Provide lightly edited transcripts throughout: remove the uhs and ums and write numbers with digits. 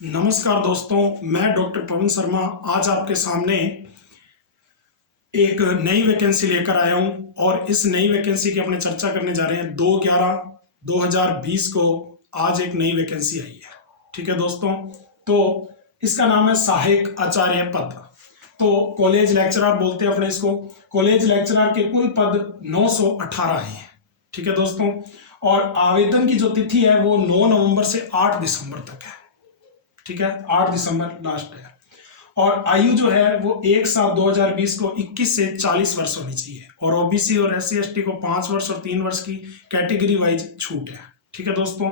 नमस्कार दोस्तों, मैं डॉक्टर पवन शर्मा आज आपके सामने एक नई वैकेंसी लेकर आया हूं और इस नई वैकेंसी की अपने चर्चा करने जा रहे हैं। 2/11/2020 को आज एक नई वैकेंसी आई है। ठीक है दोस्तों, तो इसका नाम है सहायक आचार्य पद। तो कॉलेज लेक्चरर बोलते हैं अपने इसको। कॉलेज लेक्चरर के कुल पद 918 हैं। ठीक है दोस्तों, और आवेदन की जो तिथि है वो 9 नवंबर से 8 दिसंबर तक है। ठीक है, 8 दिसंबर लास्ट है। और आयु जो है वो 1/7/2020 को 21 से 40 वर्ष होनी चाहिए। और ओबीसी और SC/ST को 5 वर्ष और 3 वर्ष की कैटेगरी वाइज छूट है। ठीक है दोस्तों,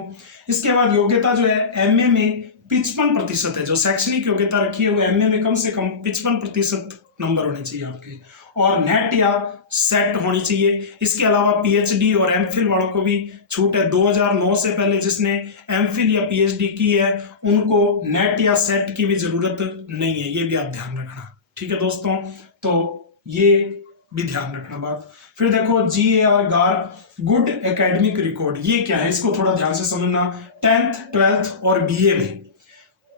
इसके बाद योग्यता जो है MA में 55% है। जो शैक्षणिक योग्यता रखी है वो MA में कम से कम 55% नंबर होने चाहिए आपके, और नेट या सेट होनी चाहिए। इसके अलावा PhD और MPhil वालों को भी छूट है। 2009 से पहले जिसने MPhil या PhD की है उनको नेट या सेट की भी जरूरत नहीं है, ये भी आप ध्यान रखना। ठीक है दोस्तों, तो ये भी ध्यान रखना बात। फिर देखो GAR गार गुड एकेडमिक रिकॉर्ड, ये क्या है इसको थोड़ा ध्यान से समझना। 10th 12th और BA में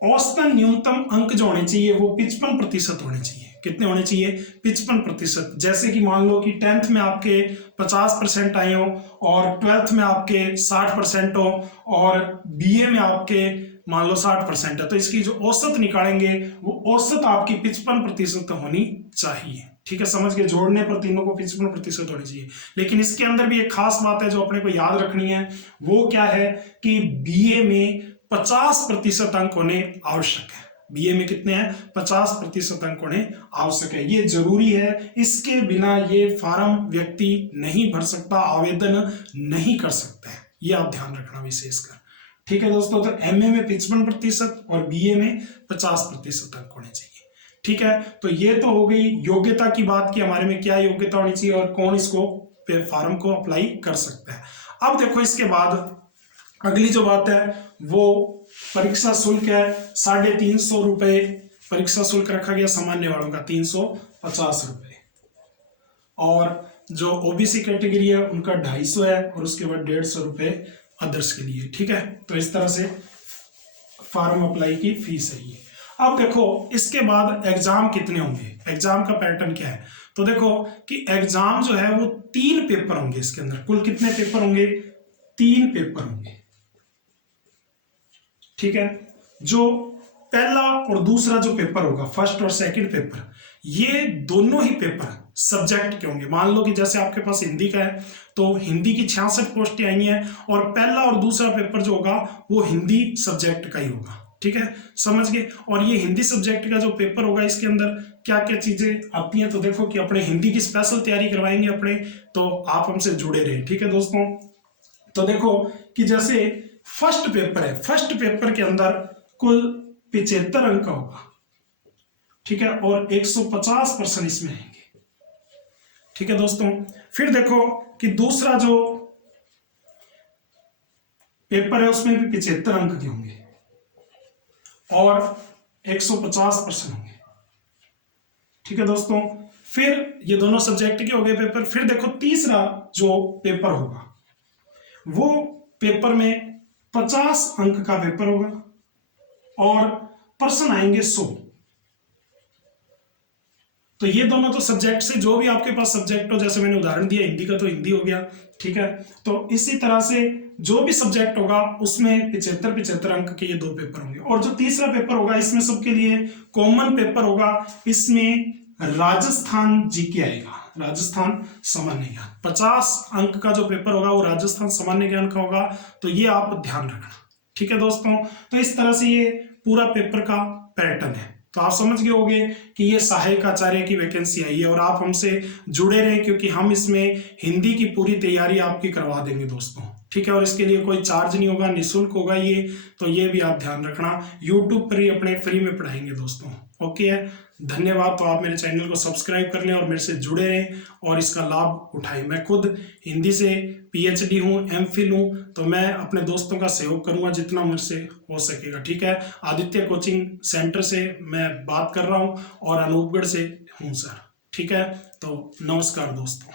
औसतन न्यूनतम अंक जो होने चाहिए वो 55% होने चाहिए। कितने होने चाहिए? 55%। जैसे कि मान लो कि 10th में आपके 50% आए हो और 12th में आपके 60% हो और BA में आपके मान लो 60% है, तो इसकी जो औसत निकालेंगे वो औसत आपकी 55% होनी चाहिए। ठीक है, समझ के जोड़ने पर तीनों को 55% होनी चाहिए। लेकिन इसके अंदर भी एक खास बात है जो अपने को याद रखनी है, वो क्या है कि BA में 50% अंक होने आवश्यक है। BA में कितने हैं? 50% अंक होने आवश्यक है, ये जरूरी है। इसके बिना ये फॉर्म व्यक्ति नहीं भर सकता, आवेदन नहीं कर सकता है, ये आप ध्यान रखना विशेषकर। ठीक है दोस्तों, तो MA में 55% और BA में 50% अंक होने चाहिए। ठीक है, तो ये तो हो गई योग्यता की बात कि हमारे में क्या योग्यता होनी चाहिए और कौन इसको फॉर्म को अप्लाई कर सकता है। अब देखो इसके बाद अगली जो बात है वो परीक्षा शुल्क है। 350 रुपए परीक्षा शुल्क रखा गया सामान्य वालों का, 350 रुपए। और जो OBC कैटेगरी है उनका 250 है और उसके बाद 150 रुपए अदर्स के लिए। ठीक है, तो इस तरह से फॉर्म अप्लाई की फीस है ये। अब देखो इसके बाद एग्जाम कितने होंगे, एग्जाम का पैटर्न क्या है। तो देखो कि एग्जाम जो है वो 3 पेपर होंगे इसके अंदर। कुल कितने पेपर होंगे? 3 पेपर होंगे। ठीक है, जो पहला और दूसरा जो पेपर होगा, फर्स्ट और सेकंड पेपर, ये दोनों ही पेपर सब्जेक्ट के होंगे। मान लो कि जैसे आपके पास हिंदी का है तो हिंदी की 66 पोस्टें आई हैं और पहला और दूसरा पेपर जो होगा वो हिंदी सब्जेक्ट का ही होगा। ठीक है, समझ गए। और ये हिंदी सब्जेक्ट का जो पेपर होगा इसके अंदर क्या क्या चीजें आती हैं, तो देखो कि अपने हिंदी की स्पेशल तैयारी करवाएंगे अपने, तो आप हमसे जुड़े रहे। ठीक है दोस्तों, तो देखो कि जैसे फर्स्ट पेपर है, फर्स्ट पेपर के अंदर कुल 75 अंक का होगा। ठीक है, और 150% इसमें आएंगे। ठीक है दोस्तों, फिर देखो कि दूसरा जो पेपर है उसमें भी 75 अंक के होंगे और 150% होंगे। ठीक है दोस्तों, फिर ये दोनों सब्जेक्ट के हो गए पेपर। फिर देखो तीसरा जो पेपर होगा वो पेपर में 50 अंक का पेपर होगा और पर्सन आएंगे 100। तो ये दोनों तो सब्जेक्ट से, जो भी आपके पास सब्जेक्ट हो, जैसे मैंने उदाहरण दिया हिंदी का तो हिंदी हो गया। ठीक है, तो इसी तरह से जो भी सब्जेक्ट होगा उसमें 75 अंक के ये 2 पेपर होंगे। और जो तीसरा पेपर होगा इसमें सबके लिए कॉमन पेपर होगा। इसमें राजस्थान GK आएगा, राजस्थान सामान्य ज्ञान। 50 अंक का जो पेपर होगा वो राजस्थान सामान्य ज्ञान का होगा, तो ये आप ध्यान रखना। ठीक है दोस्तों, तो इस तरह से ये पूरा पेपर का पैटर्न है। तो आप समझ गए होंगे कि ये सहायक आचार्य की वैकेंसी आई है और आप हमसे जुड़े रहे क्योंकि हम इसमें हिंदी की पूरी तैयारी आपकी करवा देंगे दोस्तों। ठीक है, और इसके लिए कोई चार्ज नहीं होगा, निःशुल्क होगा ये, तो ये भी आप ध्यान रखना। YouTube पर ही अपने फ्री में पढ़ाएंगे दोस्तों। ओके है, धन्यवाद। तो आप मेरे चैनल को सब्सक्राइब कर लें और मेरे से जुड़े रहें और इसका लाभ उठाएं। मैं खुद हिंदी से PhD हूँ, MPhil हूँ, तो मैं अपने दोस्तों का सहयोग करूँगा जितना मुझसे हो सकेगा। ठीक है, आदित्य कोचिंग सेंटर से मैं बात कर रहा हूँ और अनूपगढ़ से हूँ सर। ठीक है, तो नमस्कार दोस्तों।